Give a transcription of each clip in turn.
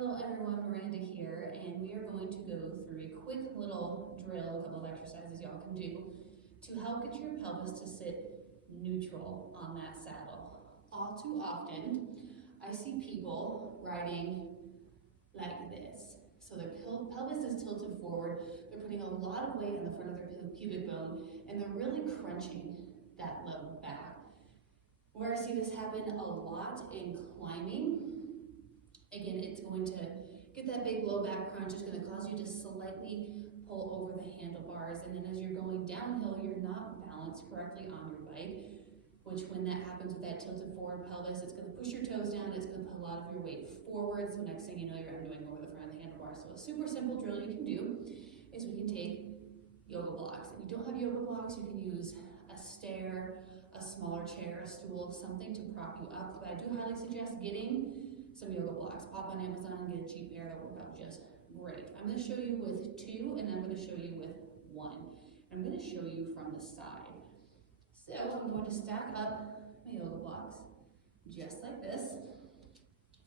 Hello everyone, Miranda here, and we are going to go through a quick little drill, a couple of exercises y'all can do to help get your pelvis to sit neutral on that saddle. All too often, I see people riding like this. So their pelvis is tilted forward, they're putting a lot of weight on the front of their pubic bone, and they're really crunching that low back. Where I see this happen a lot in climbing, again, it's going to get that big low back crunch. It's going to cause you to slightly pull over the handlebars, and then as you're going downhill, you're not balanced correctly on your bike, which when that happens with that tilted forward pelvis, it's going to push your toes down, it's going to put a lot of your weight forward, so next thing you know, you're undoing over the front of the handlebars. So a super simple drill you can do is we can take yoga blocks. If you don't have yoga blocks, you can use a stair, a smaller chair, a stool, something to prop you up, but I do highly suggest getting some yoga blocks. Pop on Amazon and get a cheap pair that work out just great. I'm going to show you with two, and I'm going to show you with one. I'm going to show you from the side. So I'm going to stack up my yoga blocks just like this.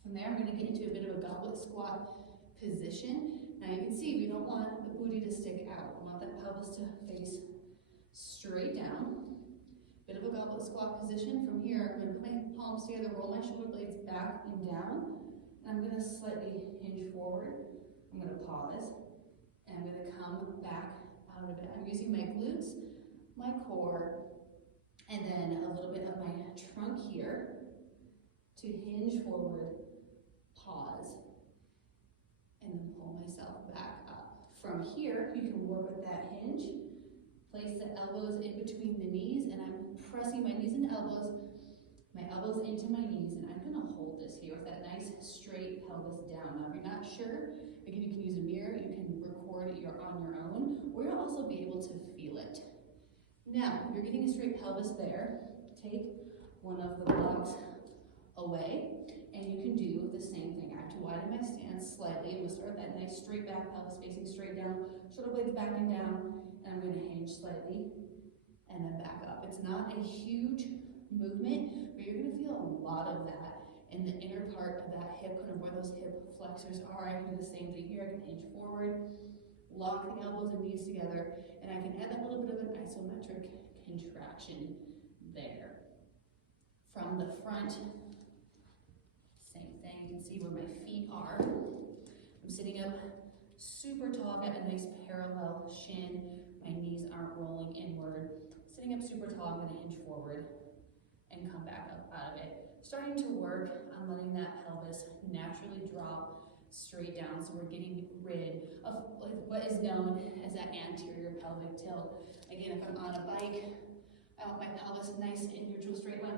From there, I'm going to get into a bit of a goblet squat position. Now you can see we don't want the booty to stick out. We want that pelvis to face straight down. Bit of a goblet squat position. From here, I'm going to put my palms together, roll my shoulder blades back and down, and I'm going to slightly hinge forward. I'm going to pause, and I'm going to come back out of it. I'm using my glutes, my core, and then a little bit of my trunk here to hinge forward, pause, and then pull myself back up. From here, you can work with that hinge. Place the elbows in between the knees, and I'm pressing my knees into elbows, my elbows into my knees, and I'm gonna hold this here with that nice straight pelvis down. Now, if you're not sure, again, you can use a mirror, you can record it on your own, or you'll also be able to feel it. Now, if you're getting a straight pelvis there, take one of the blocks away, and you can do the same thing. I have to widen my stance slightly. I'm gonna start that nice straight back pelvis facing straight down, shoulder blades backing down, and I'm going to hinge slightly and then back up. It's not a huge movement, but you're going to feel a lot of that in the inner part of that hip, kind of where those hip flexors are. I can do the same thing here. I can hinge forward, lock the elbows and knees together, and I can add that little bit of an isometric contraction there. From the front, same thing. You can see where my feet are. I'm sitting up super tall. I've got a nice parallel shin. My knees aren't rolling inward. Sitting up super tall, I'm going to hinge forward and come back up out of it. Starting to work on letting that pelvis naturally drop straight down, so we're getting rid of what is known as that anterior pelvic tilt. Again, if I'm on a bike, I want my pelvis nice and neutral straight line